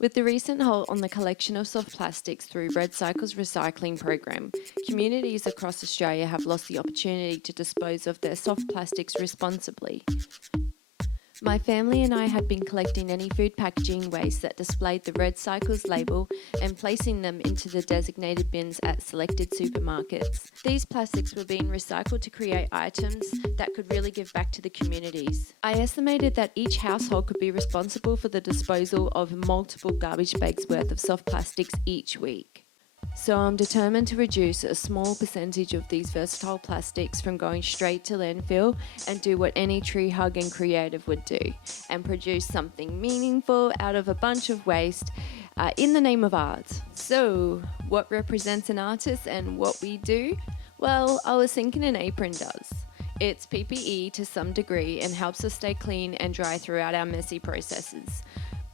With the recent halt on the collection of soft plastics through Red Cycle's recycling program, communities across Australia have lost the opportunity to dispose of their soft plastics responsibly. My family and I had been collecting any food packaging waste that displayed the Red Cycles label and placing them into the designated bins at selected supermarkets. These plastics were being recycled to create items that could really give back to the communities. I estimated that each household could be responsible for the disposal of multiple garbage bags worth of soft plastics each week. So I'm determined to reduce a small percentage of these versatile plastics from going straight to landfill and do what any tree hugging creative would do and produce something meaningful out of a bunch of waste in the name of art. So what represents an artist and what we do? Well, I was thinking an apron does. It's PPE to some degree and helps us stay clean and dry throughout our messy processes.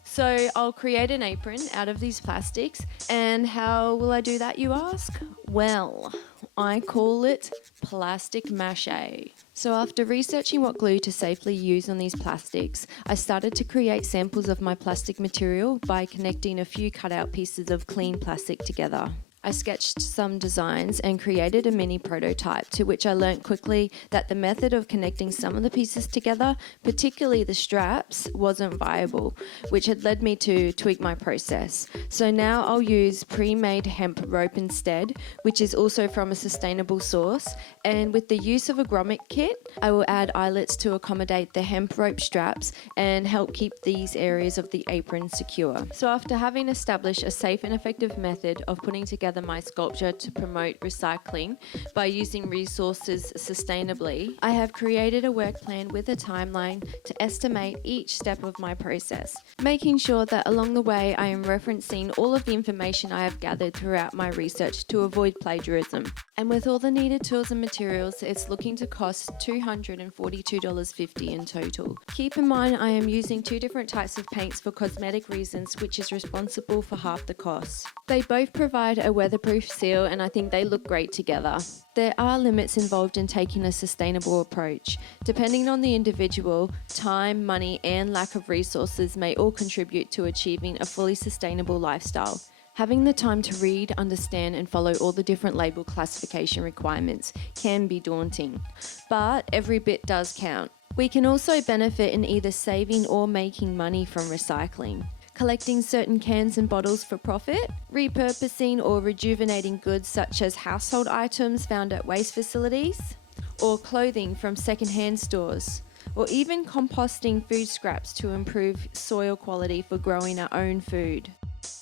So I'll create an apron out of these plastics, and how will I do that, you ask? Well, I call it plastic Mache. So after researching what glue to safely use on these plastics, I started to create samples of my plastic material by connecting a few cutout pieces of clean plastic together. I sketched some designs and created a mini prototype, to which I learnt quickly that the method of connecting some of the pieces together, particularly the straps, wasn't viable, which had led me to tweak my process. So now I'll use pre-made hemp rope instead, which is also from a sustainable source, and with the use of a grommet kit, I will add eyelets to accommodate the hemp rope straps and help keep these areas of the apron secure. So after having established a safe and effective method of putting together my sculpture to promote recycling by using resources sustainably, I have created a work plan with a timeline to estimate each step of my process, making sure that along the way I am referencing all of the information I have gathered throughout my research to avoid plagiarism. And with all the needed tools and materials, it's looking to cost $242.50 in total. Keep in mind I am using two different types of paints for cosmetic reasons, which is responsible for half the cost. They both provide a weatherproof seal, and I think they look great together. There are limits involved in taking a sustainable approach. Depending on the individual, time, money, and lack of resources may all contribute to achieving a fully sustainable lifestyle. Having the time to read, understand, and follow all the different label classification requirements can be daunting, but every bit does count. We can also benefit in either saving or making money from recycling. Collecting certain cans and bottles for profit, repurposing or rejuvenating goods such as household items found at waste facilities, or clothing from secondhand stores, or even composting food scraps to improve soil quality for growing our own food.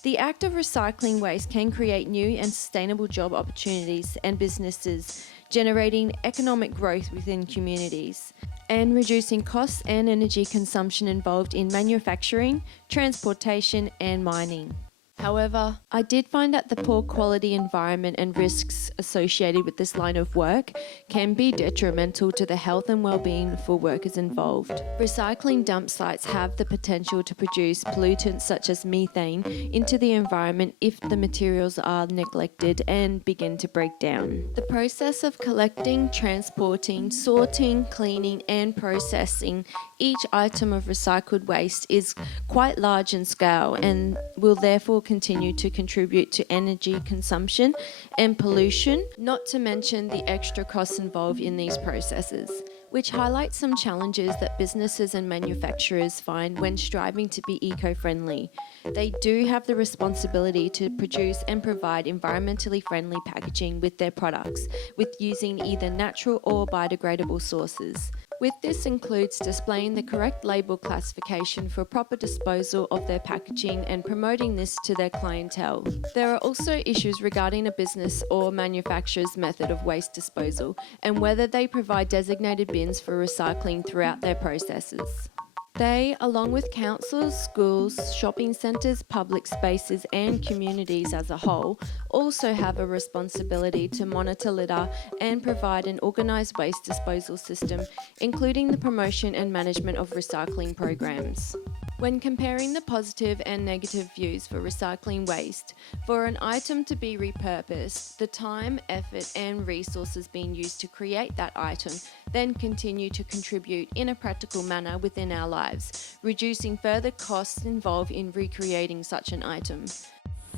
The act of recycling waste can create new and sustainable job opportunities and businesses, generating economic growth within communities, and reducing costs and energy consumption involved in manufacturing, transportation, and mining. However, I did find that the poor quality environment and risks associated with this line of work can be detrimental to the health and well-being for workers involved. Recycling dump sites have the potential to produce pollutants such as methane into the environment if the materials are neglected and begin to break down. The process of collecting, transporting, sorting, cleaning, and processing each item of recycled waste is quite large in scale and will therefore continue to contribute to energy consumption and pollution, not to mention the extra costs involved in these processes, which highlights some challenges that businesses and manufacturers find when striving to be eco-friendly. They do have the responsibility to produce and provide environmentally friendly packaging with their products, with using either natural or biodegradable sources. With this includes displaying the correct label classification for proper disposal of their packaging and promoting this to their clientele. There are also issues regarding a business or manufacturer's method of waste disposal and whether they provide designated bins for recycling throughout their processes. They, along with councils, schools, shopping centres, public spaces and communities as a whole, also have a responsibility to monitor litter and provide an organised waste disposal system, including the promotion and management of recycling programs. When comparing the positive and negative views for recycling waste, for an item to be repurposed, the time, effort, and resources being used to create that item then continue to contribute in a practical manner within our lives, reducing further costs involved in recreating such an item.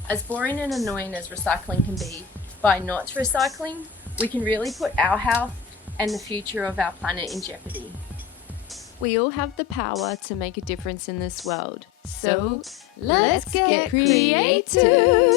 As boring and annoying as recycling can be, by not recycling, we can really put our health and the future of our planet in jeopardy. We all have the power to make a difference in this world. So, let's get creative!